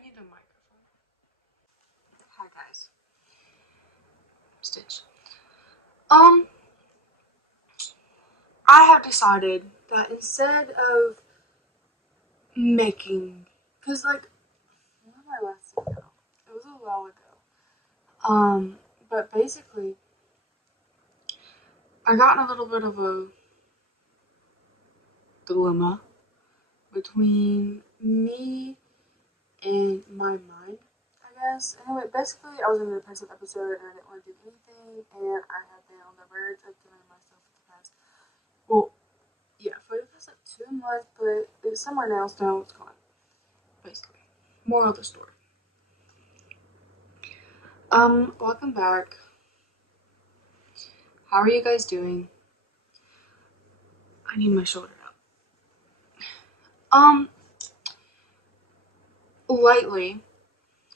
I need a microphone. Hi guys. Stitch. I have decided that instead of making, cause like, when did my last video? It was a while ago. But basically, I got in a little bit of a dilemma between me and my mind, I guess. Anyway, basically, I was in a depressive episode and I didn't want to do anything, and I have been on the verge of killing myself for the past, well, yeah, for the past like 2 months, but it's somewhere else now, it's gone. Basically. Moral of the story. Welcome back. How are you guys doing? I need my shoulder up. Lately,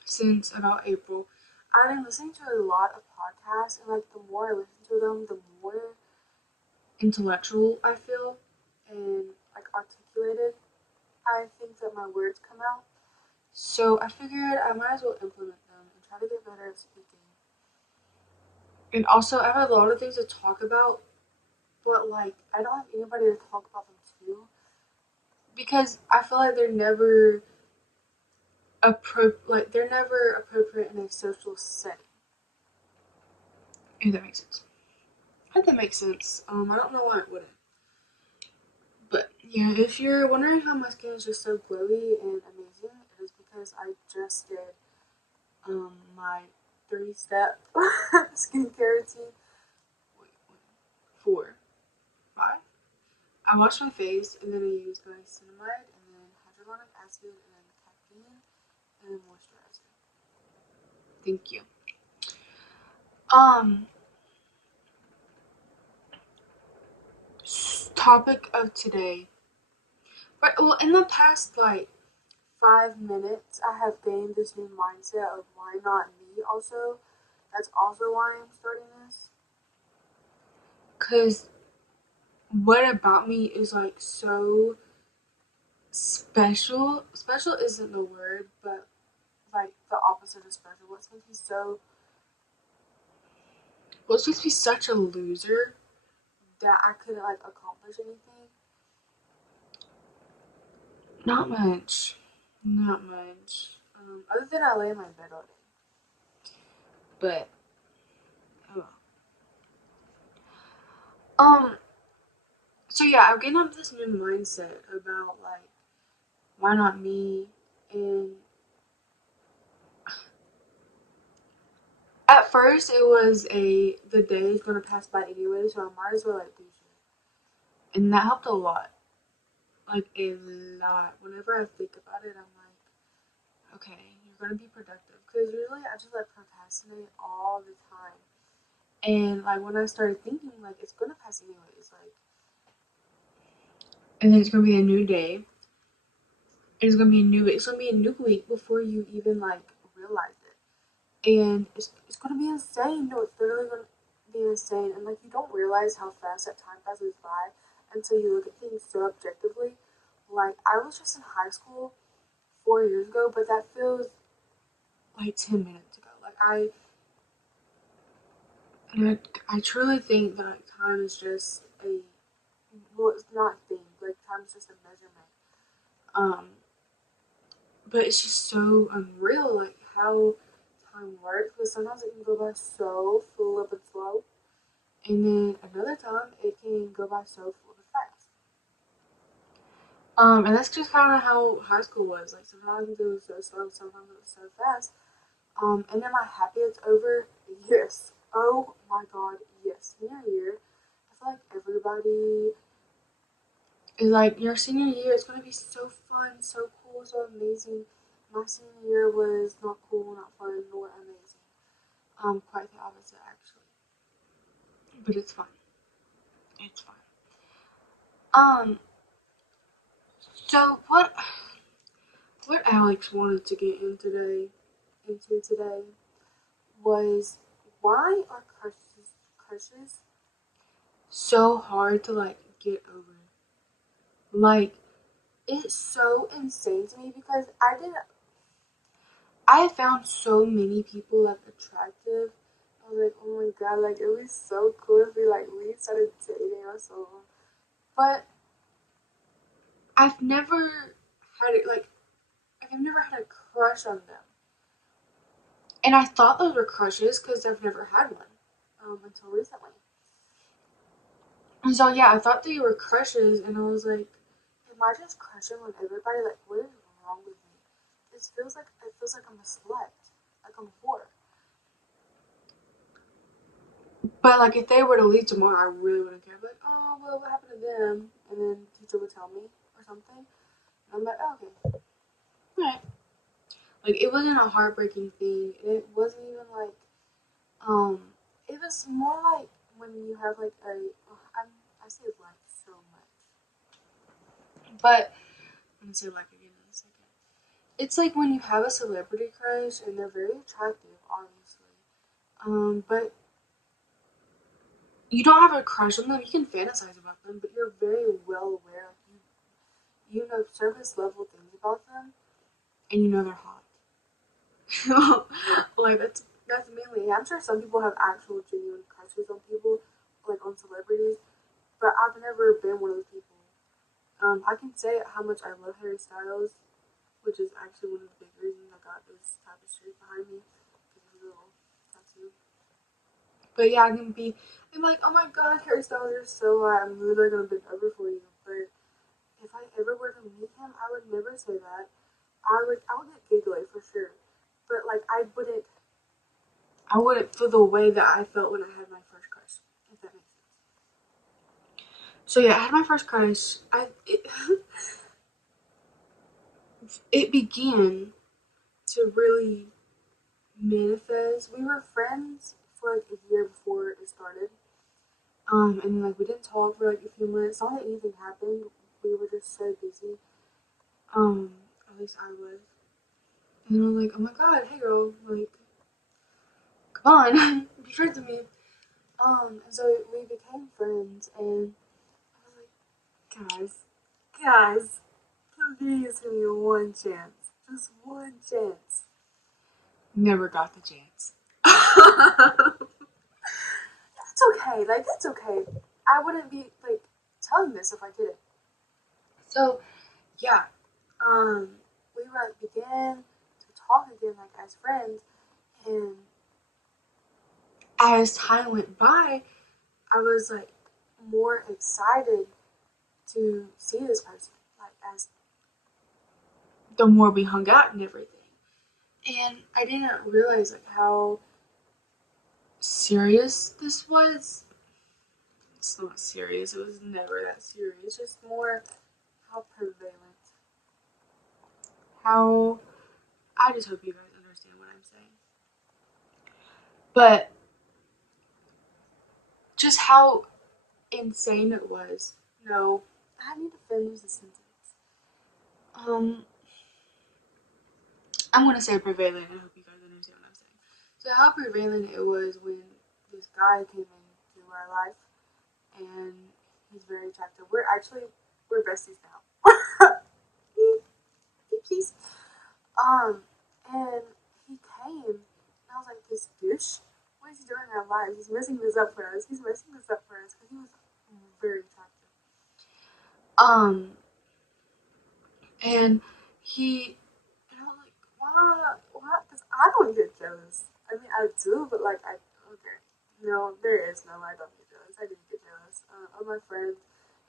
since about April, I've been listening to a lot of podcasts, and like the more I listen to them, the more intellectual I feel and like articulated I think that my words come out. So I figured I might as well implement them and try to get better at speaking. And also, I have a lot of things to talk about, but like I don't have anybody to talk about them to because I feel like they're never appropriate in a social setting. If that makes sense. I hope that makes sense. I don't know why it wouldn't. But yeah, if you're wondering how my skin is just so glowy and amazing, it is because I just did my 3-step skincare routine. Wait, 4, 5. I washed my face and then I used niacinamide and then hyaluronic acid and then caffeine and then moisturizer. Thank you. Um, Topic of today. Right, well, in the past like 5 minutes, I have gained this new mindset of why not me. Also, that's also why I'm starting this. Cause what about me is like so special. Special isn't the word, but like the opposite of special. What makes me such a loser that I couldn't like accomplish anything? Not much. Not much. Other than I lay in my bed all day. But oh. Um so yeah, I've gained up this new mindset about like why not me, and at first it was the day is gonna pass by anyway, so I might as well like do shit. And that helped a lot. Like a lot. Whenever I think about it, I'm like, okay, you're gonna be productive. Because usually I just like procrastinate all the time. And like when I started thinking, like it's gonna pass anyways, like, and then it's gonna be a new day. It's gonna be a new week before you even like realize it. And it's gonna be insane. No, it's literally gonna be insane. And like you don't realize how fast that time passes by until you look at things so objectively. Like I was just in high school 4 years ago, but that feels like 10 minutes ago. Like I truly think that like, time is just it's not a thing. Like time is just a measurement. Um, but it's just so unreal, like how time works. Because sometimes it can go by so flippin' slow, and then another time it can go by so flippin' fast. And that's just kind of how high school was. Like sometimes it was so slow, sometimes it was so fast. And then my happy it's over. Yes. Oh my god, yes. Senior year. I feel like everybody is like, your senior year is gonna be so fun, so cool, so amazing. My senior year was not cool, not fun, nor amazing. Quite the opposite actually. But it's fun. It's fun. Um, so what Alex wanted to get into today was why are crushes so hard to like get over. Like it's so insane to me because I found so many people like attractive. I was like, oh my god, like it would be so cool if we like we started dating or so. But I've never had it I've never had a crush on them. And I thought those were crushes because I've never had one until recently. And so yeah, I thought they were crushes, and I was like, am I just crushing on everybody? Like, what is wrong with me? It feels like I'm a slut, like I'm a whore. But like, if they were to leave tomorrow, I really wouldn't care. Like, oh well, what happened to them? And then teacher would tell me or something. And I'm like, oh, okay, right. Like, it wasn't a heartbreaking thing. It wasn't even like um. It was more like when you have like I say like so much, but I'm gonna say like again in a second. It's like when you have a celebrity crush and they're very attractive, obviously. But you don't have a crush on them. You can fantasize about them, but you're very well aware. You know surface level things about them, and you know they're hot. Like that's mainly. I'm sure some people have actual genuine crushes on people, like on celebrities, but I've never been one of those people. I can say how much I love Harry Styles, which is actually one of the big reasons I got this tapestry behind me because of a little tattoo. But yeah, I'm like, oh my god, Harry Styles, you're so hot. I'm literally gonna bend over for you. But if I ever were to meet him, I would never say that. I would get giggly for sure. But like, I wouldn't feel the way that I felt when I had my first crush. If that makes sense. So yeah, I had my first crush. It began to really manifest. We were friends for like a year before it started. And like we didn't talk for like a few months. Not that anything happened. We were just so busy. Um, at least I was. And then I'm like, oh my god, hey girl, like, come on, be friends with me. And so we became friends, and I was like, guys, please give me one chance, just one chance. Never got the chance. That's okay. Like that's okay. I wouldn't be like telling this if I didn't. So yeah, um, we like began to talk again like as friends, and as time went by, I was like more excited to see this person. Like as the more we hung out and everything, and I didn't realize like how serious this was. It's not serious. It was never that serious. Just more how prevalent. How I just hope you guys understand what I'm saying. But just how insane it was. No, I need to finish the sentence. Um, I'm gonna say prevalent. I hope you guys understand what I'm saying. So how prevalent it was when this guy came into our life, and he's very attractive. We're besties now. Please. Um, and he came, and I was like, this douche. What is he doing in our lives? He's messing this up for us. He's messing this up for us because he was very attractive. Um, and he and I was like, why? Why? Because I don't get jealous. I mean, I do, but like, okay. No, there is no, I don't get jealous. I didn't get jealous of my friends.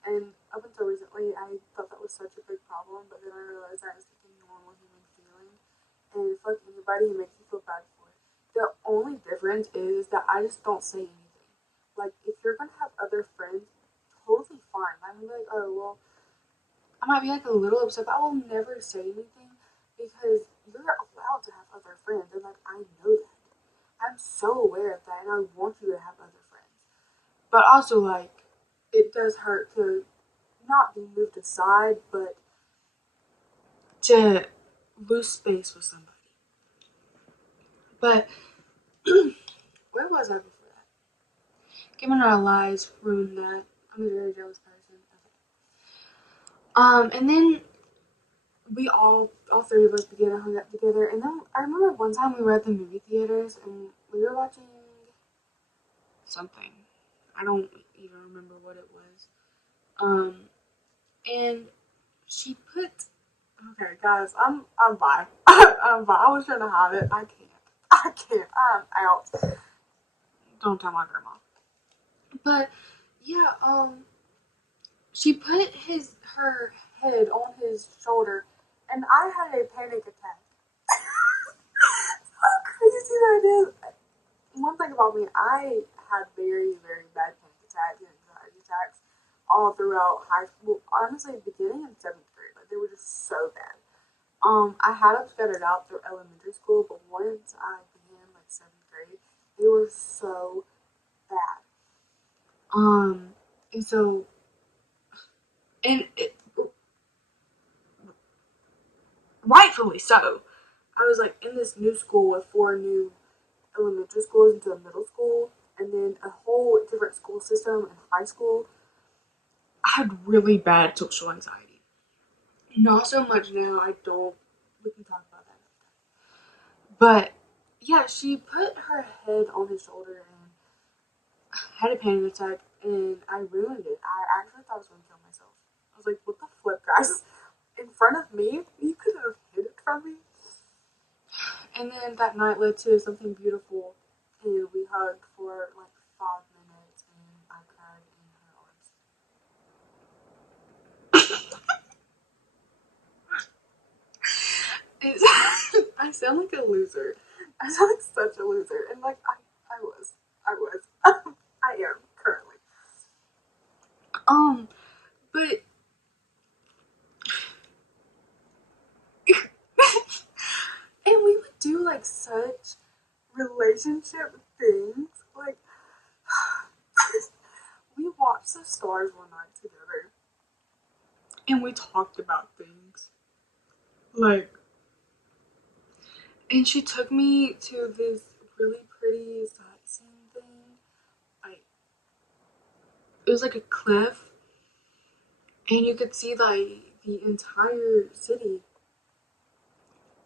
And up until recently, I thought that was such a big problem, but then I realized that it's like a normal human feeling. And fuck anybody who makes you feel bad for it. The only difference is that I just don't say anything. Like, if you're gonna have other friends, totally fine. I'm gonna be like, oh, well, I might be like a little upset, but I will never say anything because you're allowed to have other friends, and like I know that. I'm so aware of that, and I want you to have other friends. But also, like, it does hurt to not be moved aside, but to lose space with somebody. But where was I before that? Giving our lies ruined that. I'm a very jealous person. Okay. And then we all three of us began to hung out together. And then I remember one time we were at the movie theaters and we were watching something. I don't even remember what it was. And she put. Okay, guys, I'm bi. I'm bi. I was trying to hide it. I can't. I can't. I'm out. Don't tell my grandma. But yeah, she put her head on his shoulder, and I had a panic attack. How crazy that is! One thing about me, I had very, very bad panic attacks and anxiety attacks all throughout high school. Honestly, beginning in 7th grade, like they were just so bad. I had them scattered out through elementary school, but once I began like 7th grade, they were so bad. Um, and so, and it, rightfully so. I was like in this new school with 4 new elementary schools into a middle school, and then a whole different school system in high school. I had really bad social anxiety. Not so much now. I don't. We can talk about that. But yeah, she put her head on his shoulder and had a panic attack, and I ruined it. I actually thought I was going to kill myself. I was like, what the flip, guys? In front of me? You could have hid it from me? And then that night led to something beautiful, and we hugged for like 5 minutes, and I cried in her arms. I sound like a loser. I sound like such a loser, and like I was, I am currently. But and we would do like such relationship things. Like we watched the stars one night together, and we talked about things. Like, and she took me to this really pretty sightseeing thing. Like it was like a cliff, and you could see like the entire city,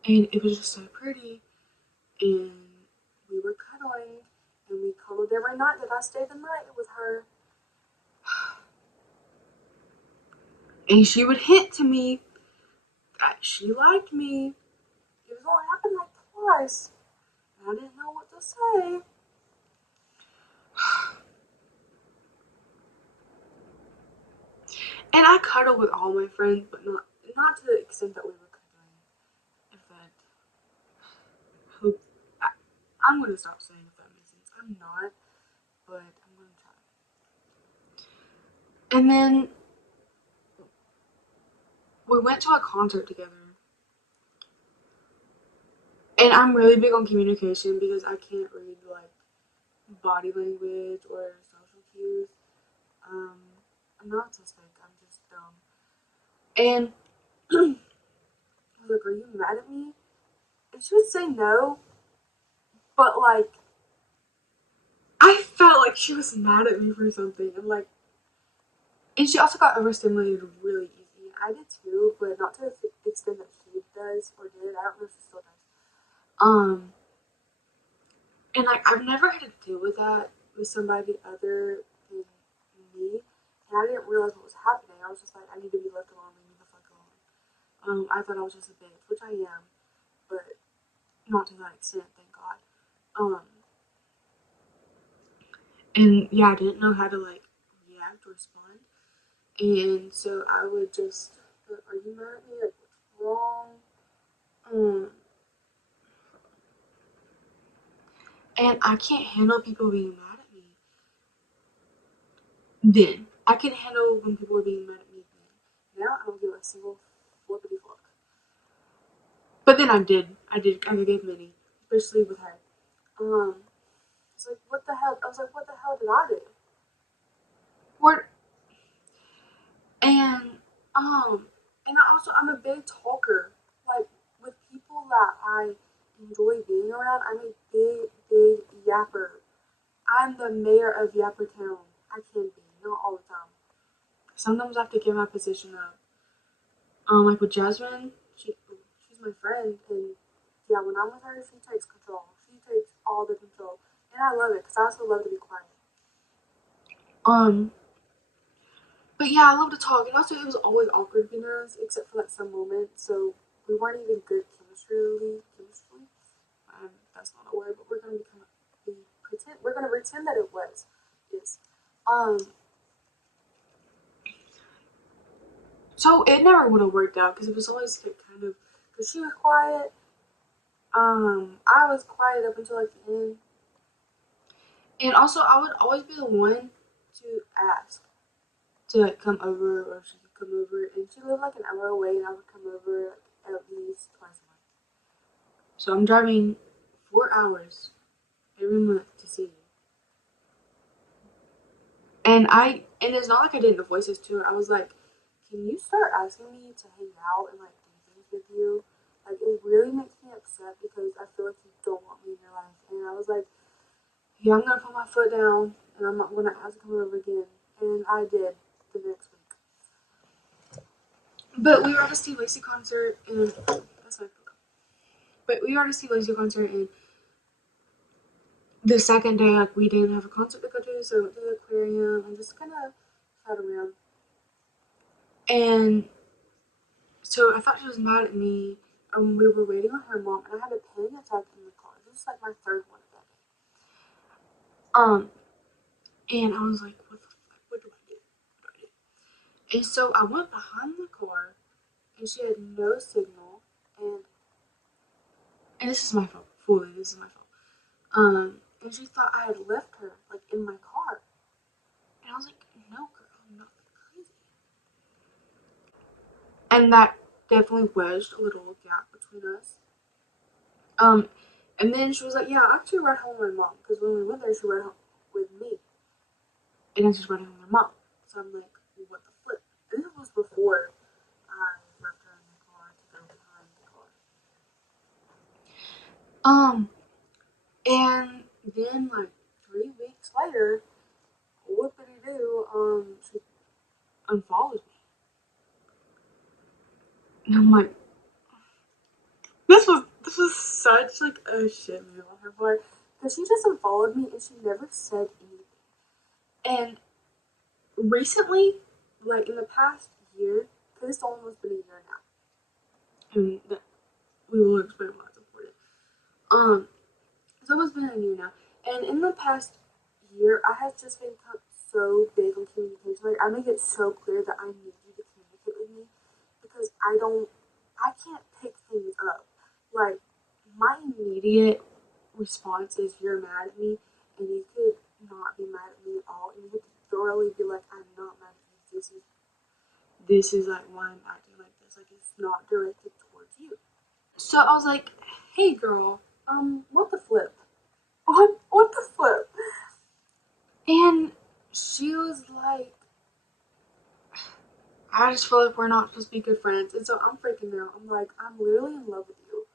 and it was just so pretty. And we were cuddling, and we cuddled every night that I stayed the night with her. And she would hint to me that she liked me. It was only happened like twice. And I didn't know what to say. And I cuddle with all my friends, but not to the extent that we were cuddling. If that hope I'm gonna stop saying if that makes sense. I'm not, but I'm gonna try. And then we went to a concert together. And I'm really big on communication because I can't read like body language or social cues. Um, I'm not autistic. I'm just dumb. And I was like, "Are you mad at me?" And she would say no, but like I felt like she was mad at me for something. I'm like, and she also got overstimulated really easy. I did too, but not to the extent that she does or did. I don't know if she still does. And like I've never had to deal with that with somebody other than me, and I didn't realize what was happening. I was just like, I need to be left alone. Leave me the fuck alone. I thought I was just a bitch, which I am, but not to that extent, thank God. Um, and yeah, I didn't know how to like react or respond, and so I would just, are you mad at me? Like, what's wrong? Um, and I can't handle people being mad at me. Then I can handle when people are being mad at me. Then now I don't give a single flippity fuck. But then I gave many, especially with her. It's like, what the hell? I was like, what the hell did I do? What? And and I'm a big talker. Like with people that I enjoy being around, I'm a big yapper. I'm the mayor of Yapper Town. I can be, not all the time. Sometimes I have to give my position up. Like with Jasmine, she's my friend, and yeah, when I'm with her, she takes control. She takes all the control, and I love it because I also love to be quiet. Um, but yeah, I love to talk, and also it was always awkward between us, except for like some moments. So we weren't even good chemistry. That's not a word, but we're gonna pretend that it was. Yes. Um. So it never would have worked out because it was always like kind of because she was quiet. I was quiet up until like the end, and also I would always be the one to ask to like come over or she could come over, and she lived like an hour away, and I would come over like, at least twice a month. So I'm driving 4 hours every month to see you. And it's not like I didn't the voices to her. I was like, can you start asking me to hang out and like do things with you? Like it really makes me upset because I feel like you don't want me in your life. And I was like, yeah, I'm gonna put my foot down and I'm not gonna ask to come over again. And I did the next week. But we were at a Steve Lacy concert and that's my pillow. But we were at a Steve Lacy concert and the second day like we didn't have a concert to go to, so we went to the aquarium and just kinda sat around. And so I thought she was mad at me. We were waiting on her mom, and I had a panic attack in the car. This is like my third one of that day. And I was like, what the fuck? What do I do? What do I do? And so I went behind the car, and she had no signal. And this is my fault. Fully, this is my fault. And she thought I had left her like in my car, and I was like, no, girl, I'm not crazy. And that definitely wedged a little gap between us. Um, and then she was like, "Yeah, I actually ride home with my mom because when we went there, she ride home with me, and then she's riding home with my mom." So I'm like, "What the flip?" And this was before I left her in the car to go behind the car. And then like 3 weeks later, whoopity doo, she unfollows me, and I'm like, this was such like a shit move on her part because she just unfollowed me and she never said anything. And recently, like in the past year, because it's almost been a year now, and that we will explain why it's important. It's almost been a year now, and in the past year, I have just been so big on communication. Like I make it so clear that I need you to communicate with me because I can't pick things up. Like my immediate response is you're mad at me, and you could not be mad at me at all, and you could thoroughly be like, I'm not mad at you. This is like why I'm acting like this. Like it's not directed towards you. So I was like, hey girl, what the flip? What the flip? And she was like, I just feel like we're not supposed to be good friends. And so I'm freaking out. I'm like, I'm literally in love with you.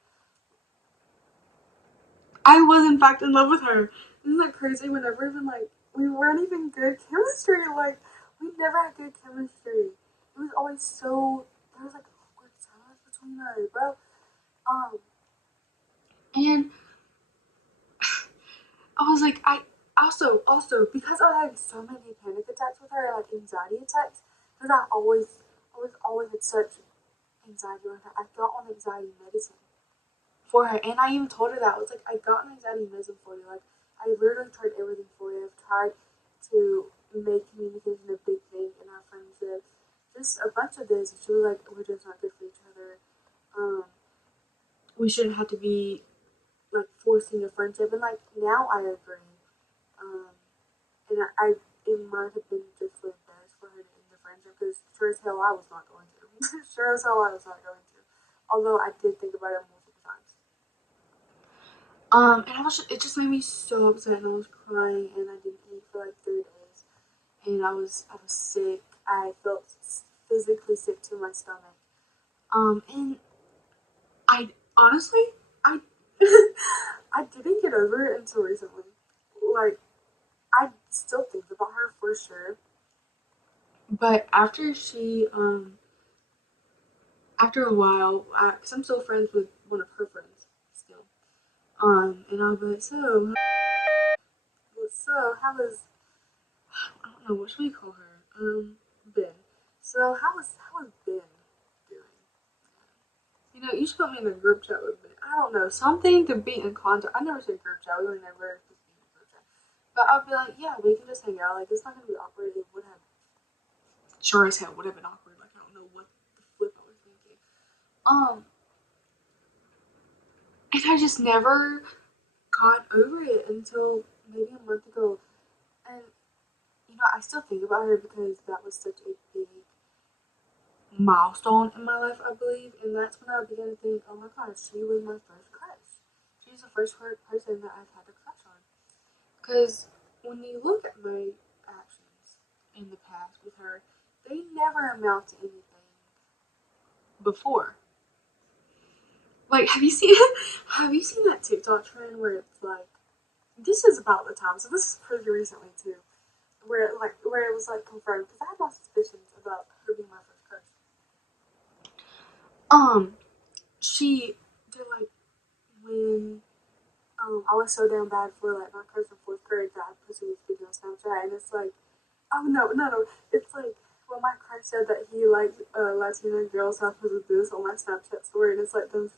I was in fact in love with her. Isn't that crazy? We never even like we weren't even good chemistry. Like we never had good chemistry. It was always so there was like awkward silence between us, bro. Um, and I was like, I also because I had so many panic attacks with her, like anxiety attacks, because I always had such anxiety with her. I got on anxiety medicine for her, and I even told her that I was like, I got an anxiety medicine for you. Like, I literally tried everything for you. I've tried to make communication a big thing in our friendship. Just a bunch of this. And she was like, we're just not good for each other. Um, we shouldn't have to be like forcing a friendship. And like now I agree. Um, and it might have been just for the best for her to end the friendship because sure as hell I was not going to. Sure as hell I was not going to. Although I did think about it multiple times. And it just made me so upset and I was crying and I didn't eat for like 3 days. And I was sick. I felt physically sick to my stomach. And I honestly, I, I didn't get over it until recently. Like, I still think about her for sure. But after she after a while, because I'm still friends with one of her friends still. And I'll be like, how was, I don't know, what should we call her? Ben. So how was Ben doing? You know, you should put me in a group chat with Ben. I don't know, something to be in contact. I never said group chat. We would never just be in a group chat. But I'll be like, yeah, we can just hang out. Like, it's not gonna be awkward. It would have, sure as hell, would have been awkward. Like, I don't know what the flip I was thinking. Um, and I just never got over it until maybe a month ago. And you know, I still think about her because that was such a big milestone in my life, I believe. And that's when I began to think, oh my gosh, she was my first crush. She's the first person that I've had a crush on. Because when you look at my actions in the past with her, they never amount to anything before. Like, have you seen that TikTok trend where it's like, this is about the time, so this is pretty recently too, where it was like confirmed because I had my suspicions about her being my first crush. Um, she did like when I was so damn bad for like my crush in fourth grade that I posted this video on Snapchat, and it's like, oh no, it's like when my crush said that he liked Latina girls, so I posted this on my Snapchat story, and it's like them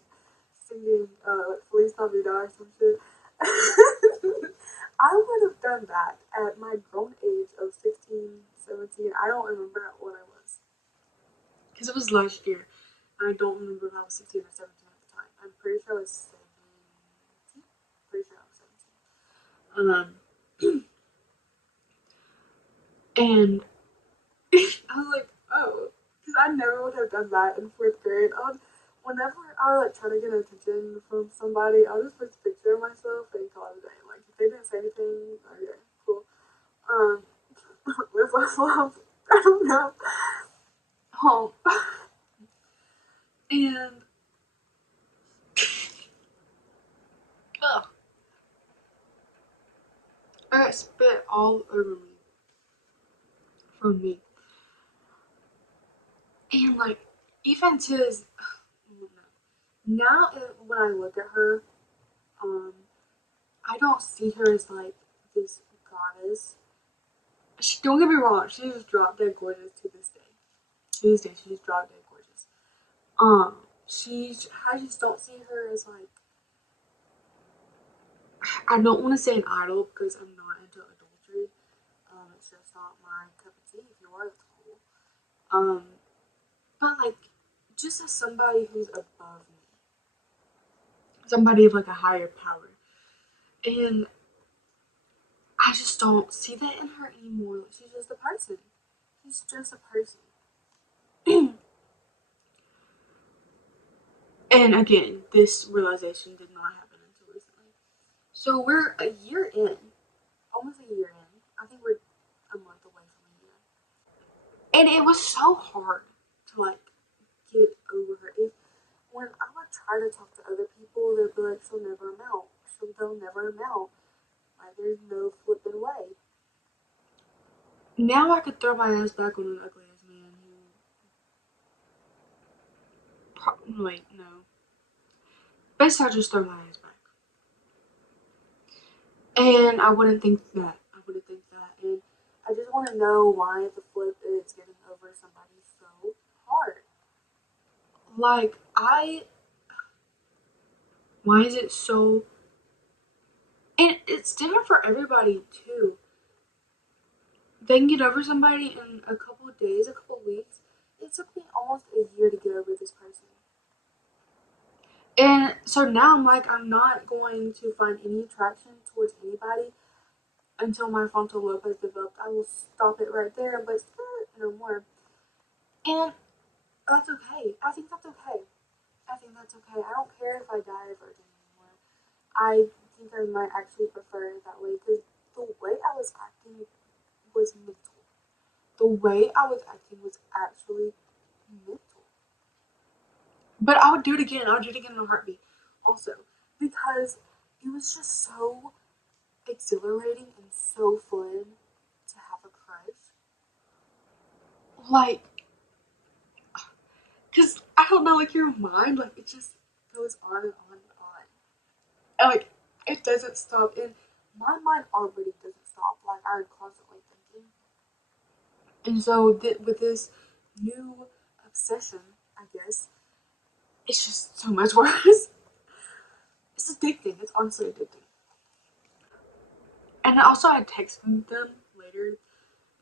singing like Feliz Navidad or some shit. I would have done that at my grown age of 16, 17. I don't remember what I was. Because it was last year. I don't remember if I was 16 or 17 at the time. I'm pretty sure I was 17. Pretty sure I was 17. And I was like, oh. Because I never would have done that in fourth grade. Whenever I would like try to get attention from somebody, I'll just post a picture of myself and call it a day. Like, if they didn't say anything, okay, cool. Um, live, laugh, love. I don't know. Home. And ugh, I got spit all over me from me. And like, even to this, now when I look at her, um, I don't see her as like this goddess. Don't get me wrong, she's drop dead gorgeous to this day. To this day, she's drop dead gorgeous. I just don't see her as like, I don't want to say an idol because I'm not into adultery. It's just not my cup of tea. If you are, that's cool. Um, but like, just as somebody who's above me, somebody of like a higher power, and I just don't see that in her anymore. She's just a person. She's just a person. And again, this realization did not happen until recently. So we're a year in, almost a year in. I think we're a month away from a year. And it was so hard to like get over her. If when I would try to talk to other people, they'd be like, "She'll never amount. They'll never amount. Like there's no flipping way." Now I could throw my ass back on an ugly ass man who, wait, no. Best I just throw my ass back. And I wouldn't think that. I wouldn't think that. And I just want to know why the flip is getting over somebody so hard. Like, why is it so, and it's different for everybody too. They can get over somebody in a couple of days, a couple of weeks. It took me almost a year to get over this person. And so now I'm like, I'm not going to find any attraction towards anybody until my frontal lobe has developed. I will stop it right there, but no more. And that's okay. I think that's okay. I think that's okay. I don't care if I die a virgin anymore. I think I might actually prefer it that way because the way I was acting was mental. The way I was acting was actually mental. But I would do it again. I would do it again in a heartbeat. Also, because it was just so exhilarating and so fun to have a crush. Like, Because I don't know, like your mind, like it just goes on and on and on. And like it doesn't stop. And my mind already doesn't stop. Like I'm constantly thinking. And so with this new obsession, I guess, it's just so much worse. It's addicting. It's honestly addicting. And also I texted them later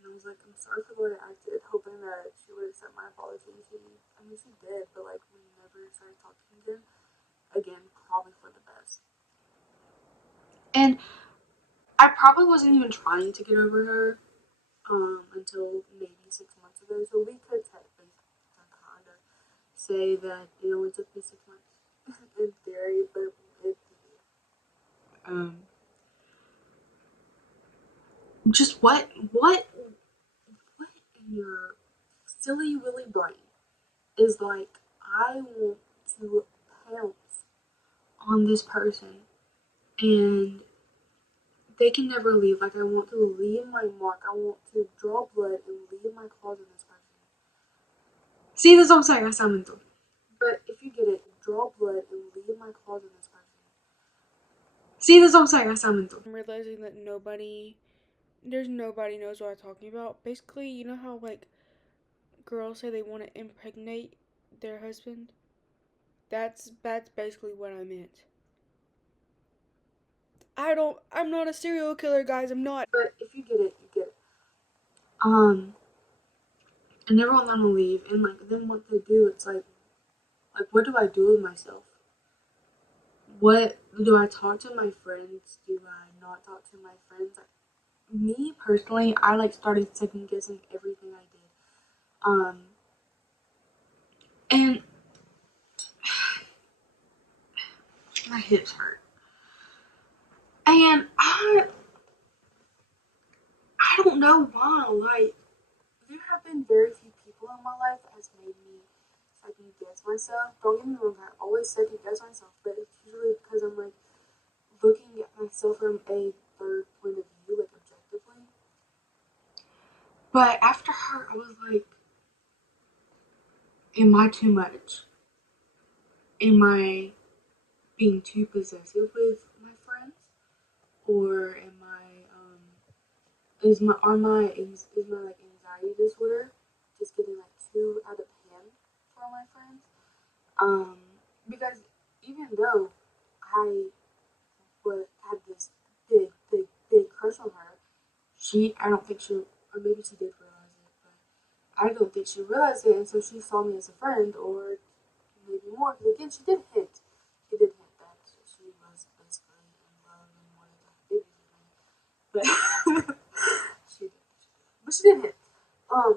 and I was like, I'm sorry for the way I acted, hoping that she would accept my apology. I mean, she did, but like we never started talking again. Again, probably for the best. And I probably wasn't even trying to get over her until maybe 6 months ago. So we could technically kind of say that it only took me 6 months in theory, but it um just what in your silly willy brain is like I want to pounce on this person and they can never leave. Like I want to leave my mark. I want to draw blood and leave my claws in this person. See, this is what I'm saying. I sound mental. But if you get it, draw blood and leave my claws in this person. See, this is what I'm saying. I sound mental. I'm realizing that there's nobody knows what I'm talking about. Basically, you know how like girls say they want to impregnate their husband? That's basically what I meant. I'm not a serial killer, guys. I'm not. But if you get it, you get it. I never want them to leave, and like then what they do, it's like what do I do with myself? What do I talk to my friends? Do I not talk to my friends? Like, me personally, I like started second guessing everything I did. And my hips hurt, and I don't know why. Like there have been very few people in my life that has made me second guess myself. Don't get me wrong, I always second guess myself, but it's usually because I'm like looking at myself from a third point of view, like objectively. But after her, I was like, am I too much? Am I being too possessive with my friends? Or am I, is my like anxiety disorder just getting like too out of hand for my friends? Um, because even though I had this big crush on her, I don't think she, or maybe she did realize it, but I don't think she realized it, and so she saw me as a friend, or maybe more, because again, she did hint that she was basically in love and wanted to have babies with me, but she did hint. Um,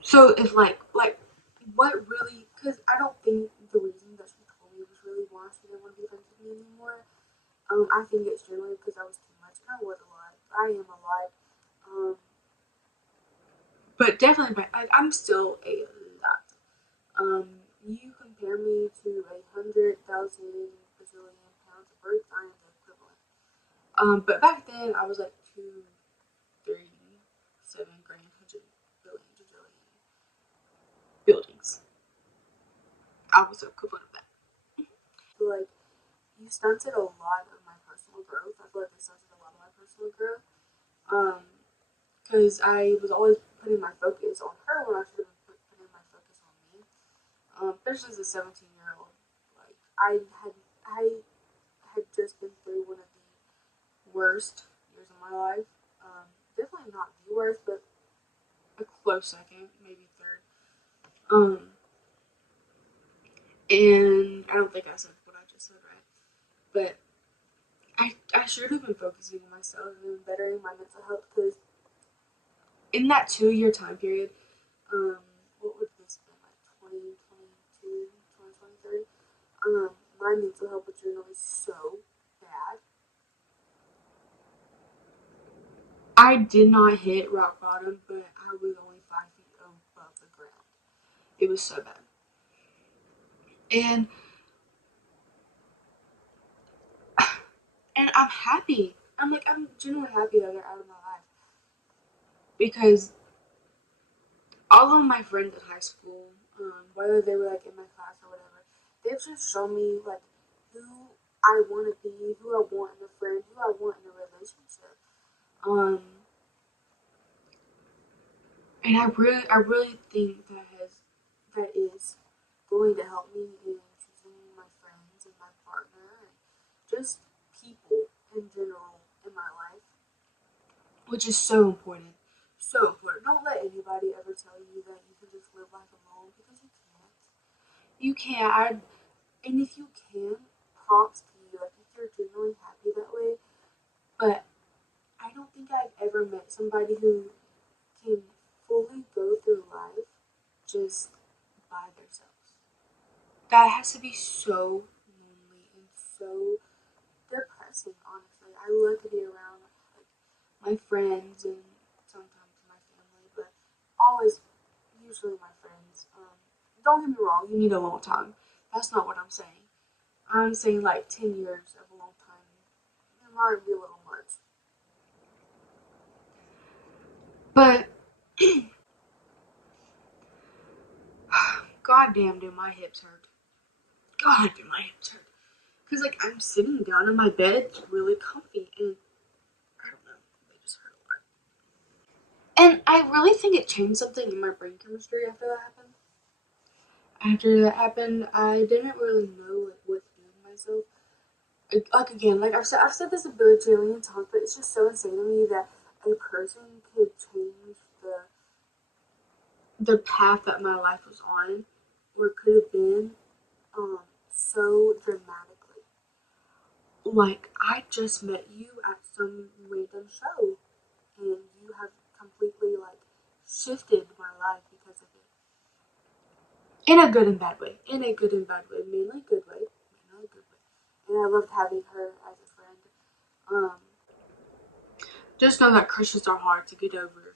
so it's like, what really, because I don't think the reason that she told me was really why she didn't want to be friends with me anymore. I think it's generally because I was too much, and I was a lot. I am a lot. Um, but definitely, I'm still a lot. You compare me to 100,000 bajillion pounds of earth, I am the equivalent. But back then, I was like 2, 3, 7 grand, 100 billion, bajillion buildings. I was the equivalent of that. Like, you stunted a lot of my personal growth. I feel like they stunted a lot of my personal growth. Because I was always putting my focus on her when I should have been putting my focus on me. Especially as a 17-year-old, like I had just been through one of the worst years of my life. Definitely not the worst, but a close second, maybe third. And I don't think I said what I just said right, but I should have been focusing on myself and bettering my mental health because in that 2 year time period, um, what would this been like 2022, 2023? My mental health was generally so bad. I did not hit rock bottom, but I was only 5 feet above the ground. It was so bad. And I'm happy. I'm genuinely happy that they're out of my life because all of my friends at high school, whether they were like in my class or whatever, they've just shown me like who I want to be, who I want in a friend, who I want in a relationship. Um, and I really think that is going to help me in choosing my friends and my partner and just people in general in my life, which is so important. So important. Don't let anybody ever tell you that you can just live life alone because you can't. You can't. And if you can, props to you. Like if you're genuinely happy that way. But I don't think I've ever met somebody who can fully go through life just by themselves. That has to be so lonely and so depressing, honestly. I love to be around like my friends and sometimes my family, but always usually my friends. Don't get me wrong, you need a long time. That's not what I'm saying. I'm saying like 10 years of a long time. It might be a little much. But god damn, dude, my hips hurt. God, dude, my hips hurt. Because like I'm sitting down in my bed, it's really comfy, and I don't know, they just hurt a lot. And I really think it changed something in my brain chemistry after that happened. After that happened, I didn't really know like what to do with myself. Like again, like I've said this a bajillion times, but it's just so insane to me that a person could change the path that my life was on, or could have been, um, so dramatically. Like I just met you at some random show, and you have completely like shifted my life because of it. In a good and bad way. In a good and bad way. Mainly good way. Mainly good way. And I loved having her as a friend. Um, just know that crushes are hard to get over.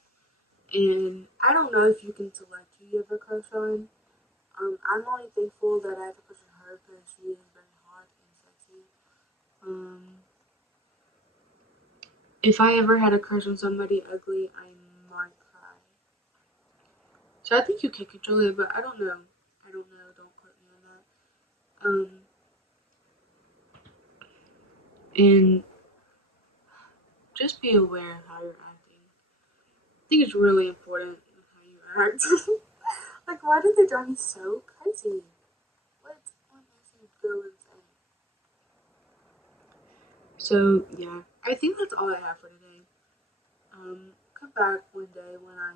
And I don't know if you can select who you have a crush on. I'm only thankful that I have a crush on her because she is very hot and sexy. Um, if I ever had a crush on somebody ugly, I might cry. So I think you can control it, but I don't know. I don't know. Don't quote me on that. And just be aware of how you're acting. I think it's really important how you act. Like, why do they drive me so crazy? What makes you go insane? So yeah, I think that's all I have for today. Come back one day when I